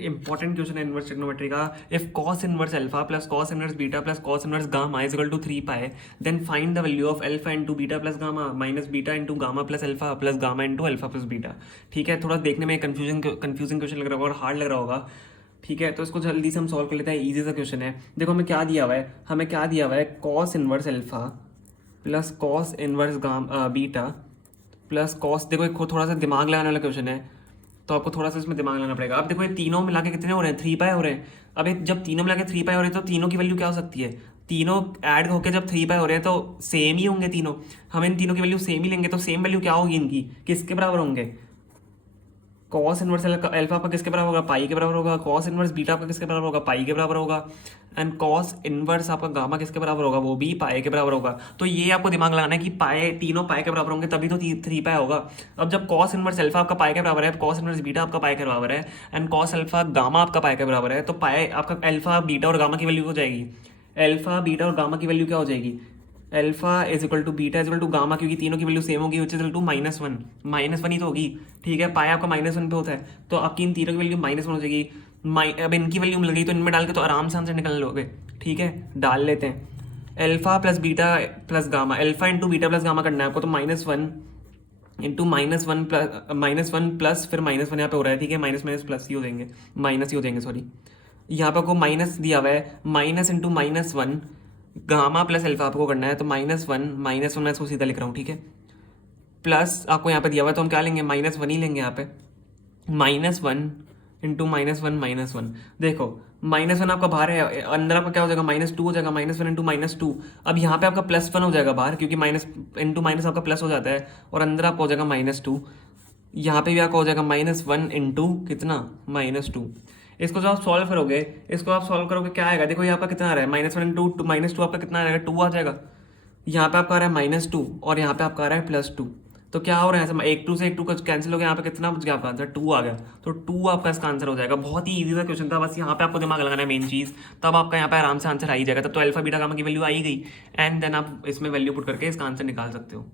Important question है inverse trigonometry का। If cos inverse alpha plus cos inverse beta plus cos inverse gamma is equal to 3 pi, then find the value of alpha into beta plus gamma minus beta into gamma plus alpha plus gamma into alpha plus beta. ठीक है, थोड़ा देखने में confusing question लग रहा होगा और hard लग रहा होगा। ठीक है, तो इसको जल्दी से हम सॉल्व कर लेते हैं। ईजी सा क्वेश्चन है। देखो हमें क्या दिया हुआ है cos inverse alpha plus cos inverse gamma beta plus cos. देखो एक थोड़ा सा दिमाग लगाने वाला क्वेश्चन है, तो आपको थोड़ा सा इसमें दिमाग लगाना पड़ेगा। अब देखो ये तीनों मिला के कितने हो रहे हैं, 3 पाई हो रहे हैं। अब जब तीनों मिला के 3 पाई हो रहे हैं तो तीनों की वैल्यू क्या हो सकती है, तीनों ऐड होकर जब 3 पाई हो रहे हैं तो सेम ही होंगे तीनों। हम इन तीनों की वैल्यू सेम ही लेंगे, तो सेम वैल्यू क्या होगी इनकी, किसके बराबर होंगे। कॉस इनवर्स अल्फा आपका किसके बराबर होगा, पाई के बराबर होगा। कॉस इनवर्स बीटा आपका किसके बराबर होगा, पाई के बराबर होगा। एंड कॉस इनवर्स आपका गामा किसके बराबर होगा, वो भी पाई के बराबर होगा। तो ये आपको दिमाग लगाना है कि पाई तीनों पाई के बराबर होंगे तभी तो 3 पाई होगा। अब जब कॉस इनवर्स अल्फा आपका पाई के बराबर है, कॉस इनवर्स बीटा आपका पाई के बराबर है, एंड कॉस अल्फा गामा आपका पाई के बराबर है, तो पाई आपका अल्फा बीटा और गामा की वैल्यू हो जाएगी। अल्फा बीटा और गामा की वैल्यू क्या हो जाएगी, alpha is equal to beta is equal to gamma, क्योंकि तीनों की वैल्यू सेम होगी, विच इज इक्वल टू -1 ही तो होगी। ठीक है, पाया आपका -1 पे होता है, तो आपकी इन तीनों की वैल्यू -1 हो जाएगी। अब इनकी वैल्यू मिल गई तो इनमें डाल के तो आराम से आंसर निकल लोगे। ठीक है, डाल लेते हैं। Alpha plus beta plus gamma, alpha into beta plus gamma करना है आपको, तो -1 इंटू -1 प्लस फिर -1 यहाँ पे हो रहा है। ठीक है, माइनस माइनस प्लस ही हो जाएंगे, माइनस ही हो जाएंगे, सॉरी। यहाँ पे आपको माइनस दिया हुआ है, minus into -1 gamma plus alpha आपको करना है, तो -1 मैं इसको सीधा लिख रहा हूँ। ठीक है, प्लस आपको यहाँ पे दिया हुआ है तो हम क्या लेंगे, -1 ही लेंगे यहाँ पे। -1 इंटू -1 देखो -1 आपका बाहर है, अंदर आपका क्या हो जाएगा, -2 हो जाएगा। -1 इंटू -2, अब यहाँ पे आपका +1 हो जाएगा बाहर, क्योंकि माइनस इंटू माइनस आपका प्लस हो जाता है, और अंदर आपका हो जाएगा -2। यहाँ पे भी आपका हो जाएगा -1 इंटू कितना, -2। इसको जब आप सॉल्व करोगे, क्या आएगा, देखो ये आपका कितना आ रहा है, -1 इंटू -2 आपका कितना आएगा, 2 आ जाएगा। यहाँ पे आपका आ रहा है -2 और यहाँ पे आपका आ रहा है +2। तो क्या हो रहा है, एक 2 से एक 2 का कैंसिल हो गया, यहाँ पे कितना बच गया आपका आंसर, 2 आ गया। तो 2 आपका इसका आंसर हो जाएगा। बहुत ही ईजी सा क्वेश्चन था, बस यहाँ पे आपको दिमाग लगाना है मेन चीज़, तब आपका यहाँ पे आराम से आंसर आ ही जाएगा। तब तो अल्फा बीटा गामा की वैल्यू आ ही गई, एंड देन आप इसमें वैल्यू पुट करके इसका आंसर निकाल सकते हो।